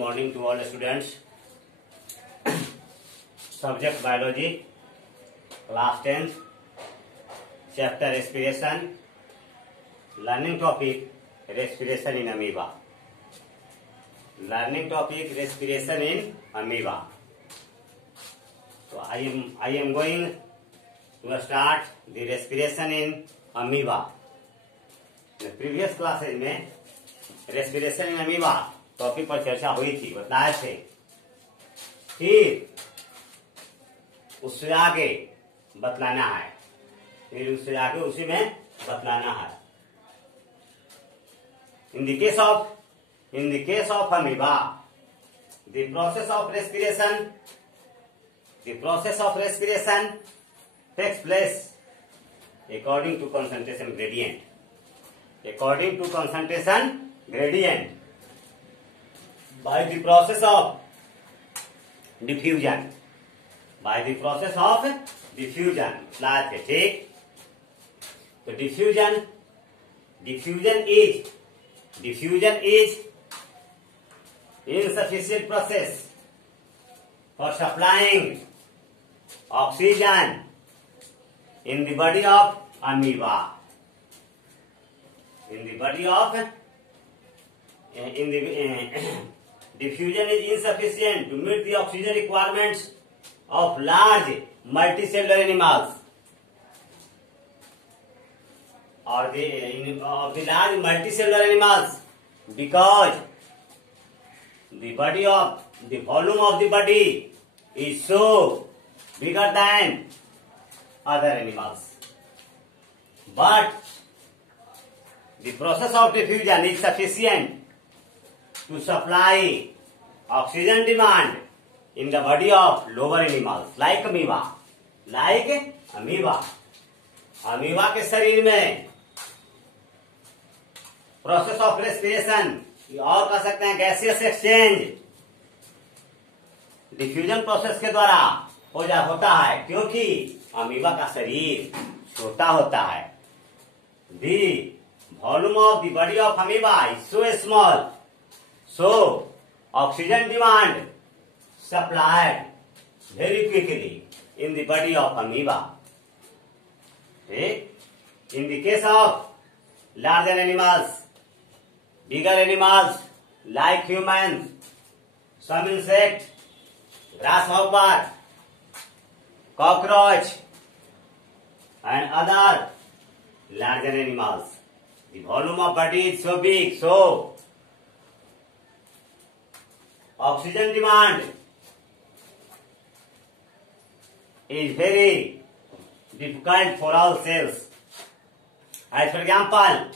morning to all students. Subject biology, class 10, chapter respiration, learning topic respiration in amoeba. Learning topic respiration in amoeba. So I am going to start the respiration in amoeba. The previous classes में respiration in amoeba topic पर चर्चा हुई थी, बताए थे। फिर उससे आगे बतलाना है, उससे आगे उसी में बतलाना है। In the case of amoeba the process of respiration takes place according to concentration gradient. According to concentration gradient, by the process of diffusion. By the process of diffusion. Class है, ठीक? तो diffusion is insufficient process for supplying oxygen in the body of amoeba. Diffusion is insufficient to meet the oxygen requirements of large multicellular animals or the large multicellular animals, because the volume of the body is so bigger than other animals. But the process of diffusion is sufficient to supply oxygen demand in the body of lower animals like amoeba. Amoeba के शरीर में process of respiration और कह सकते हैं gaseous exchange diffusion process के द्वारा होता है, क्योंकि अमीबा का शरीर छोटा होता है। दी volume of the body of amoeba is so small, so oxygen demand supplied very quickly in the body of amoeba. Okay? In the case of larger animals, bigger animals like humans, some insect, grasshopper, cockroach, and other larger animals, the volume of body is so big, so oxygen demand is very difficult for all cells. As for example,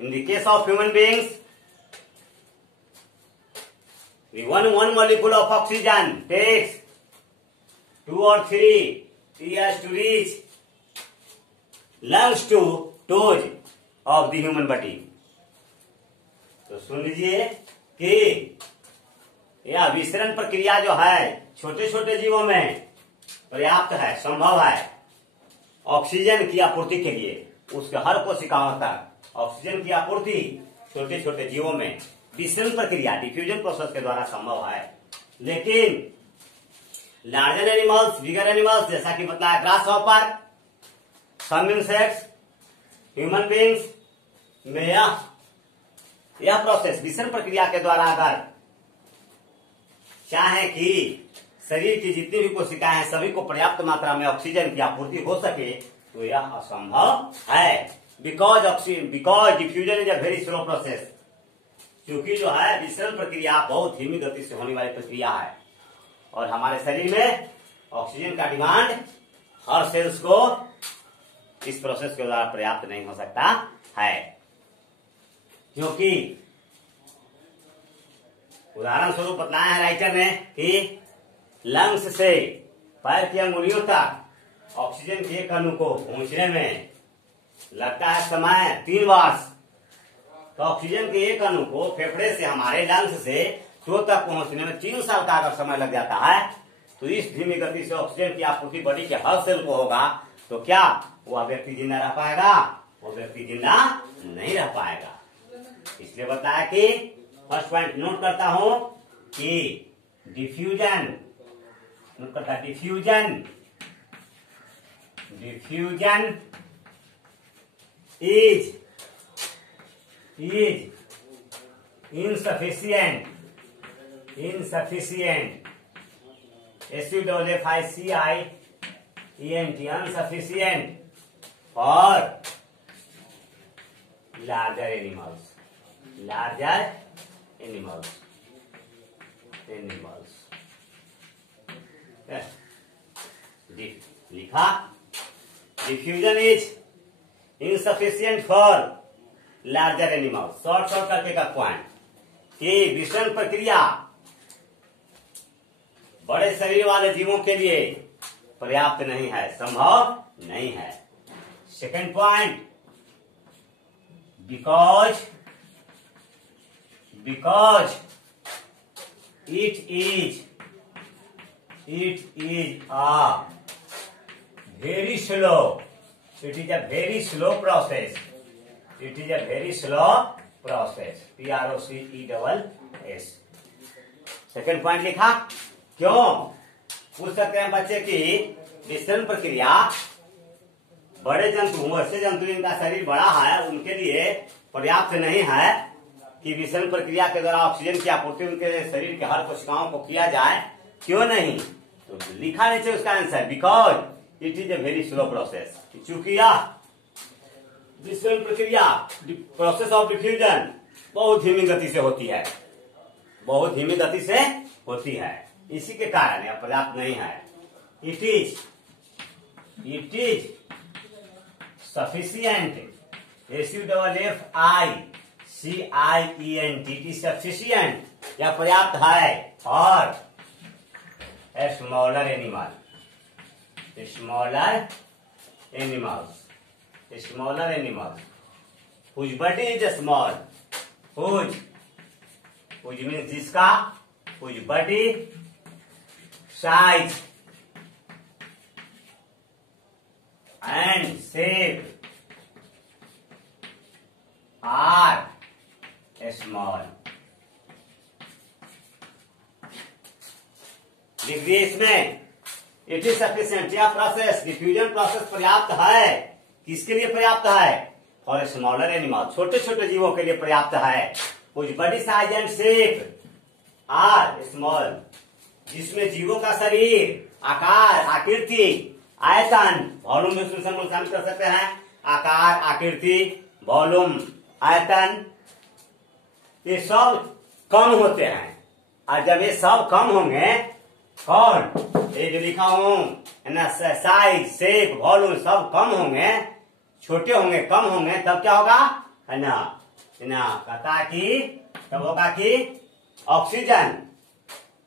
in the case of human beings, the one molecule of oxygen takes 2 or 3 years to reach lungs to toes of the human body. तो सुन लीजिए कि यह विसरण प्रक्रिया जो है छोटे छोटे जीवों में पर्याप्त है, संभव है ऑक्सीजन की आपूर्ति के लिए। उसके हर कोशिकाओं तक ऑक्सीजन की आपूर्ति छोटे छोटे जीवों में विसरण प्रक्रिया डिफ्यूजन प्रोसेस के द्वारा संभव है। लेकिन लार्जर एनिमल्स, बिगर एनिमल्स, जैसा कि बताया grasshopper, some insects, human beings में यह प्रोसेस विसरण प्रक्रिया के द्वारा अगर चाहे कि शरीर की जितनी भी कोशिकाएं हैं सभी को पर्याप्त मात्रा में ऑक्सीजन की आपूर्ति हो सके, तो यह असंभव है। Because diffusion is a very slow process, क्योंकि जो है विसरण प्रक्रिया बहुत धीमी गति से होने वाली प्रक्रिया है और हमारे शरीर में ऑक्सीजन का डिमांड हर सेल्स को इस प्रोसेस के द्वारा पर्याप्त नहीं हो सकता है। क्योंकि उदाहरण स्वरूप बताया है राइटर ने कि लंग्स से पैर की अंगुलियों तक ऑक्सीजन के एक अणु को पहुंचने में लगता है समय 3 वर्ष। तो ऑक्सीजन के एक अणु को फेफड़े से हमारे लंग्स से थ्रोट तक पहुंचने में 3 साल का अगर समय लग जाता है, तो इस धीमी गति से ऑक्सीजन की आपूर्ति बॉडी के हर सेल को होगा, तो क्या वह व्यक्ति जिंदा रह पाएगा? वो व्यक्ति जिंदा नहीं रह पाएगा। इसलिए बताया कि फर्स्ट पॉइंट नोट करता हूं कि diffusion is insufficient insufficient for larger animals लिखा diffusion is insufficient for larger animals। Short करके का पॉइंट कि विषम प्रक्रिया बड़े शरीर वाले जीवों के लिए पर्याप्त नहीं है, संभव नहीं है। Second point, because it is a very slow process PROCESS। Second point लिखा क्यों, पूछ सकते हैं बच्चे की विसरण प्रक्रिया बड़े जंतु, ऐसे जंतु जिनका शरीर बड़ा है उनके लिए पर्याप्त नहीं है कि विसरण प्रक्रिया के द्वारा ऑक्सीजन की आपूर्ति उनके शरीर के हर कोशिकाओं को किया जाए, क्यों नहीं? तो लिखा नीचे उसका answer, because it is a very slow process. चूंकि यह विसरण प्रक्रिया प्रोसेस ऑफ डिफ्यूजन बहुत धीमी गति से होती है, इसी के कारण यह पर्याप्त नहीं है। It is sufficient SUFFICIENT sufficient या पर्याप्त है और smaller animals whose body is small, whose means जिसका, whose body size and shape are small। लिख दिए इसमें, इट इज सफिशिएंट या प्रोसेस, डिफ्यूजन प्रोसेस पर्याप्त है, किसके लिए पर्याप्त है? फॉर स्मॉलर एनिमल, छोटे छोटे जीवों के लिए पर्याप्त है। कुछ बड़ी size and shape are small, जिसमें जीवों का शरीर, आकार, आकृति, आयतन, वॉल्यूम में उसमें शामिल कर सकते हैं। आकार, आकृति, वॉल्यूम, आयतन, ये सब कम होते हैं। और जब ये सब कम होंगे, कौन, ये जो लिखा हूं ना, साइज, शेप, वॉल्यूम सब कम होंगे, छोटे होंगे, कम होंगे, तब क्या होगा है ना, कहता कि तब होगा कि oxygen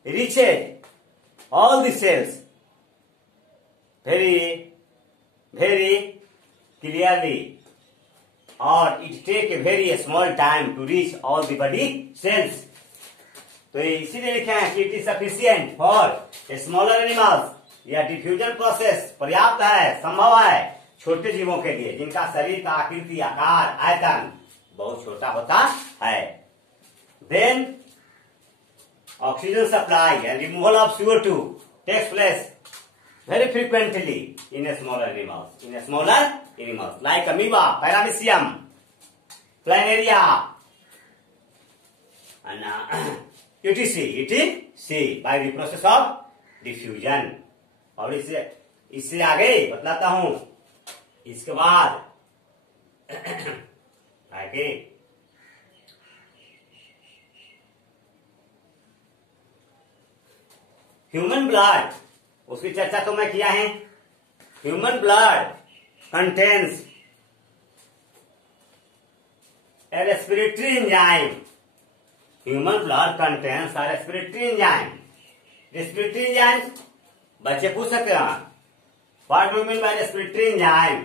reaches all the cells very clearly, or it take a very small time to reach all the body cells। तो इसीलिए लिखे हैं कि it is sufficient for smaller animals, या डिफ्यूजन प्रोसेस पर्याप्त है, संभव है छोटे जीवों के लिए जिनका शरीर का आकृति, आकार, आयतन बहुत छोटा होता है। Then oxygen supply and removal of CO2 takes place very frequently in smaller animals like amoeba, paramecium, planaria and etc by the process of diffusion। और इससे आगे बतलाता हूं, इसके बाद आगे ह्यूमन ब्लड, उसकी चर्चा तो मैं किया है। Human blood contains a respiratory enzyme, human blood contains a respiratory enzyme. Respiratory enzyme बच्चे पूछ सकते हैं, what do you mean by respiratory enzyme?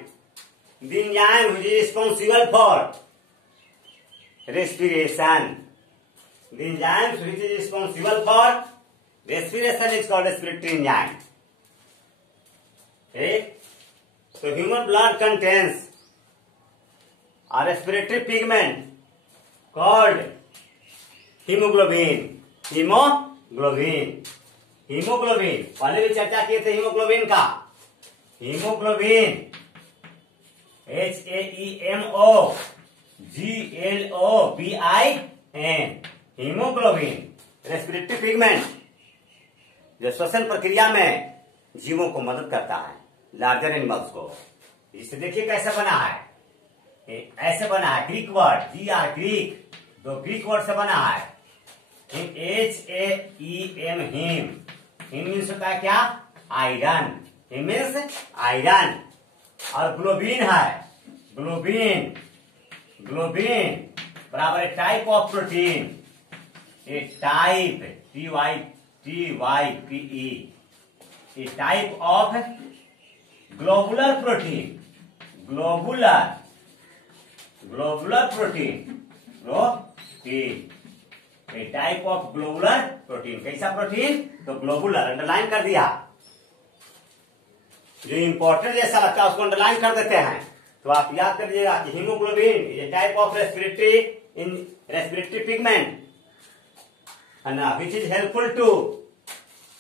The enzyme which is responsible for respiration, the enzyme which is responsible for respiration is called respiratory enzyme। Okay? So human blood contains a respiratory pigment called hemoglobin। Globin. Haemoglobin पहले भी चर्चा किए थे haemoglobin का। Haemoglobin HAEMOGLOBIN, haemoglobin respiratory pigment जो श्वसन प्रक्रिया में जीवों को मदद करता है, लार्जर एनिमल्स को। इसे देखिए कैसे बना है, ऐसे बना है, ग्रीक वर्ड GR, ग्रीक, दो ग्रीक वर्ड से बना है। HAEM, हीम, हीम मीन्स होता है क्या, आयरन, हीम मीन्स आयरन। और ग्लोबिन है, ग्लोबिन, ग्लोबिन बराबर type of protein, A type TYPE, A type of globular protein, globular protein, A type of globular protein. कैसा प्रोटीन, तो ग्लोबुलर, अंडरलाइन कर दिया। जो इंपॉर्टेंट जैसा लगता है उसको अंडरलाइन कर देते हैं। तो आप याद करिएगा कि हीमोग्लोबिन ये type of respiratory pigment which is helpful to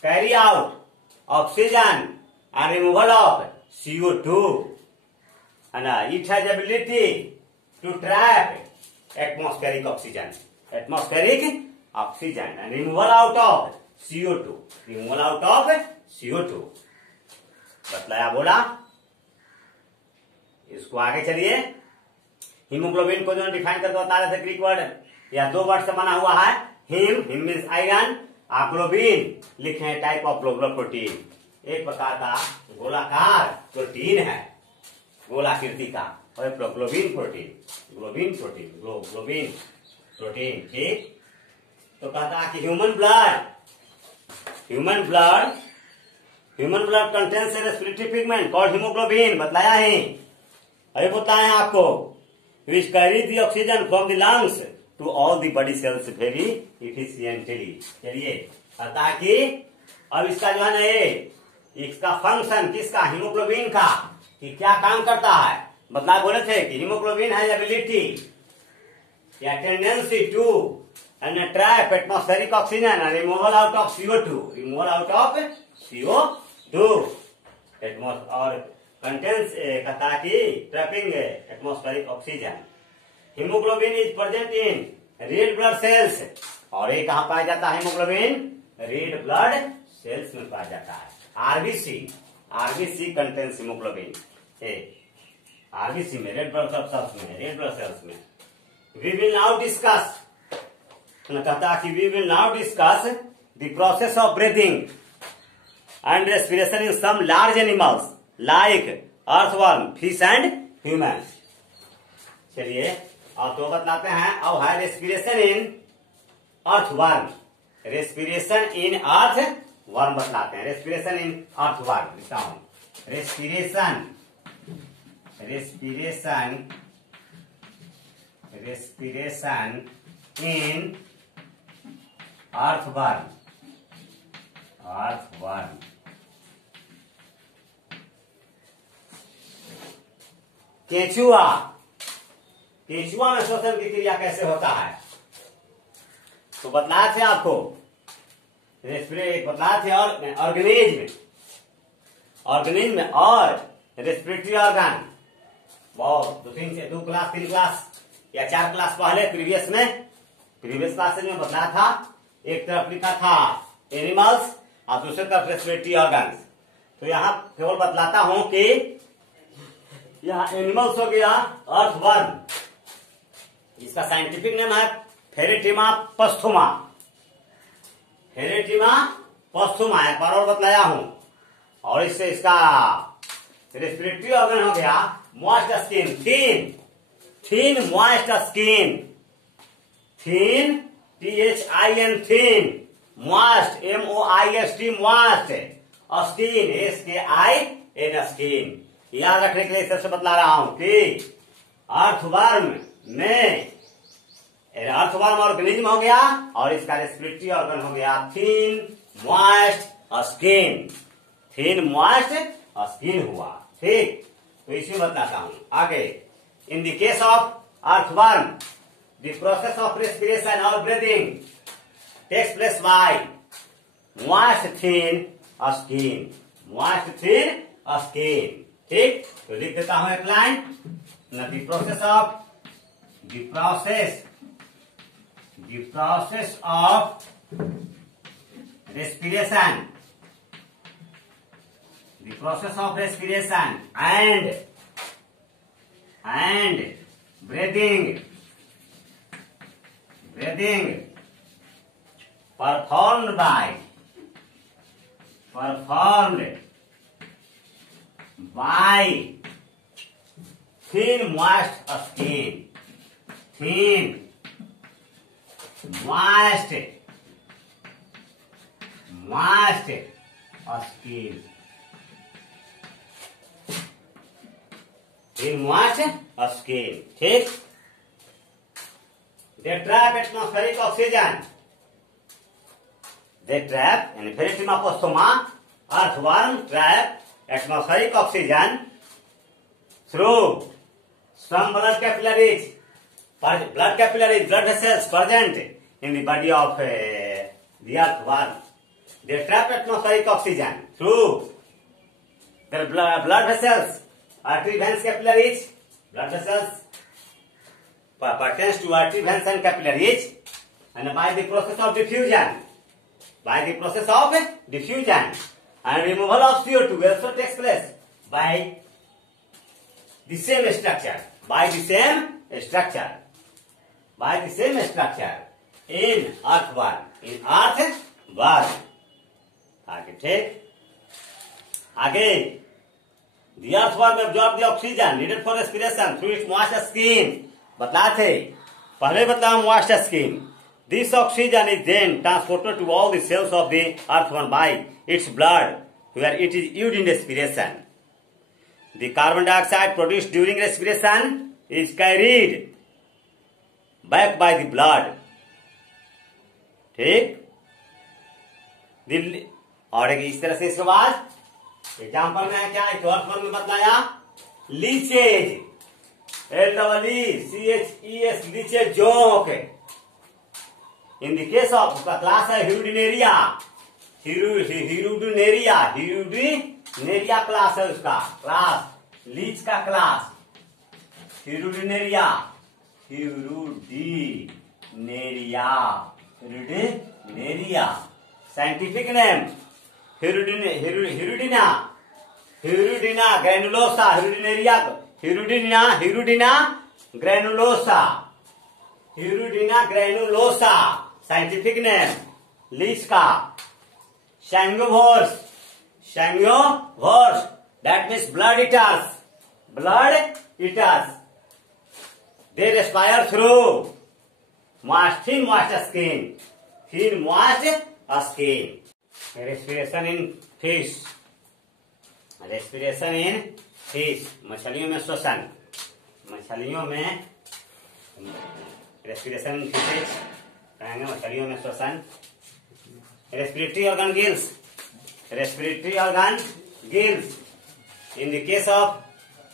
carry out oxygen and removal of CO2, and it has ability to trap atmospheric oxygen and removal out of CO2, बतलाया, बोला। इसको आगे चलिए। हीमोग्लोबिन को जो डिफाइन करके बता रहे थे, ग्रीक वर्ड या दो वर्ड से बना हुआ है। हीम मीन्स आयरन, ग्लोबिन लिखे हैं टाइप ऑफ ग्लोबुलर प्रोटीन, एक प्रकार का गोलाकार प्रोटीन है, गोलाकृति का, और ग्लोबिन प्रोटीन, ठीक। तो कहता है कि human blood contains a respiratory pigment called haemoglobin, बतलाया है, अभी बताए हैं आपको, which carry the oxygen from the lungs to all the body cells very efficiently। चलिए, कहता है कि अब इसका जो है ना इसका फंक्शन किसका, हीमोग्लोबिन का, कि क्या काम करता है, बतला बोले थे कि हीमोग्लोबिन है एबिलिटी या tendency to trap atmospheric oxygen और रिमूवल आउट ऑफ CO2 और कंटेंस कहता है कि trapping atmospheric oxygen. Haemoglobin is present in red blood cells, और ये कहां पाया जाता है, हीमोग्लोबिन रेड ब्लड सेल्स में पाया जाता है। आरबीसी कंटेंस हीमोग्लोबिन, आरबीसी में, रेड ब्लड सेल्स में। वी विल नाउ डिस्कस, कहता है कि we will now discuss the process of breathing and respiration in some large animals like earthworm, fish and humans. चलिए अब तो बतलाते हैं। अब है रेस्पिरेशन इन अर्थवर्म, बतलाते हैं। रेस्पिरेशन इन अर्थवर्म लिखता हूं, रेस्पिरेशन इन अर्थवर्म। केचुआ में श्वसन की क्रिया कैसे होता है, तो बतलाए थे आपको, बतलाए थे। और ऑर्गेनिज्म में और रेस्पिरेटरी ऑर्गन बहुत 2 क्लास 3 क्लास या 4 क्लास पहले प्रीवियस क्लासेज में बतलाया था। एक तरफ लिखा था एनिमल्स और दूसरी तरफ रेस्पिरेटरी ऑर्गन्स। तो यहाँ केवल बतलाता हूं कि यहाँ एनिमल्स हो गया अर्थवर्म, इसका साइंटिफिक नेम है फेरेटिमा पस्थुमा, एक बार और बतलाया हूं। और इससे इसका रेस्पिरेटरी ऑर्गन हो गया moist skin, thin moist skin, THIN, moist MOIST, moist, skin SKIN, skin. याद रखने के लिए इस तरह से बतला रहा हूं कि अर्थवर्म ऑर्गेनिज्म हो गया और इसका रेस्पिरेटरी ऑर्गन हो गया थीन मॉइस्ट स्किन हुआ, ठीक। तो इसी बताता हूं आगे। In the case of earthworm the process of respiration और breathing takes place by moist thin skin, moist thin skin. ठीक, तो लिख देता हूं एक line. The process of respiration, the process of respiration and breathing performed by thin moist skin, thin moist skin, thin moist skin. ठीक. They trap atmospheric oxygen. They trap, and Feristima postoma, earthworm trap atmospheric oxygen through some blood capillaries, blood vessels present in the body of the earthworm. They trap atmospheric oxygen through their blood vessels, artery veins capillaries. Blood vessels pertains to artery veins and capillaries, and by the process of diffusion and removal of CO2 also takes place by the same structure, in earthworm. आगे ठीक. आगे, the earthworm absorb the oxygen needed for respiration through its moist skin. बतलाए थे, पहले बताया moist skin. This oxygen is then transported to all the cells of the earthworm by its blood, where it is used in respiration. The carbon dioxide produced during respiration is carried back by the blood. ठीक. और इस तरह से इसके बाद example में है क्या, earthworm में बतलाया लीचेज, LEECHES, लीचेज जोक. In the case of उसका क्लास है हिरुडिनेरिया क्लास है उसका क्लास, लीच का class Hirudinaria. Scientific name Hirudina granulosa, Hirudina granulosa. Scientific name leech का शैंगोवर्स, that means blood eaters. They respire through thin moist skin. Respiration in fish. मछलियों में श्वसन, respiration in fishes कहेंगे, मछलियों में श्वसन. Respiratory organ gills. In the case of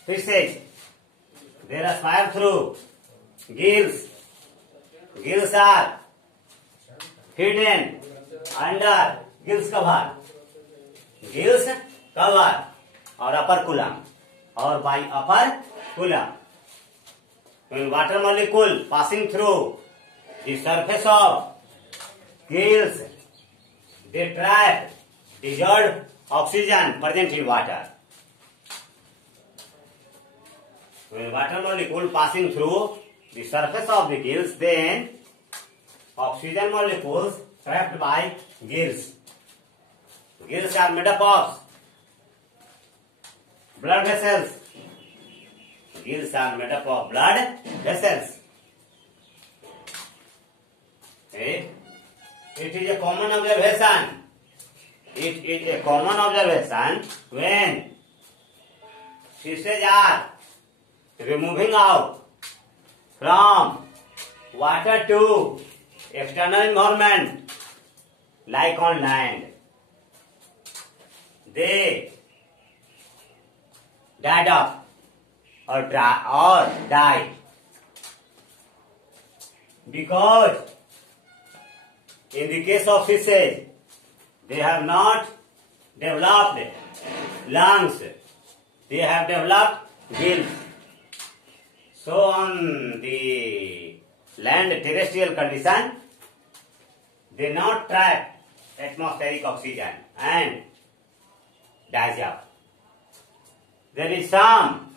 fishes, they respire through gills. Gills are hidden under gills cover और upper column और by upper column. When water molecule passing through the surface of gills, they trap dissolved oxygen present in water. When water molecule passing through the surface of the gills, then oxygen molecules trapped by gills. Gills are made up of blood vessels. Okay. It is a common observation when fishes are removing out from water to external environment, like on land. They died off or die because in the case of fishes, They have not developed lungs. They have developed gills. So on the land terrestrial condition, they not trap atmospheric oxygen and digest. There is some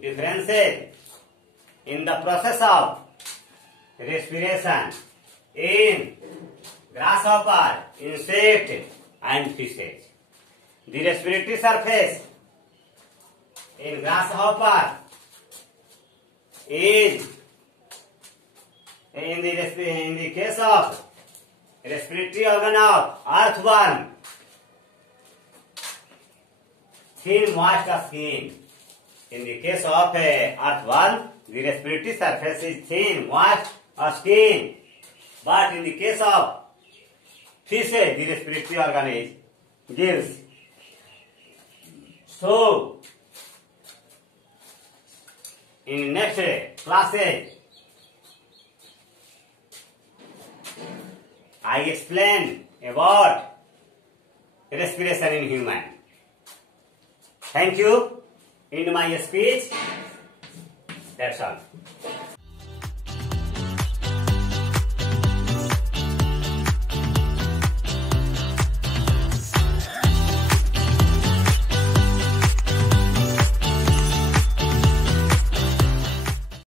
differences in the process of respiration in grasshopper, insect and fishes. The respiratory surface in grasshopper is, in the case of respiratory organ of earthworm, thin moist skin. In the case of earthworm, the respiratory surface is thin moist skin. But in the case of fish, the respiratory organ is gills. So, in next classes, I explain about respiration in human. Thank you. In my speech, that's all.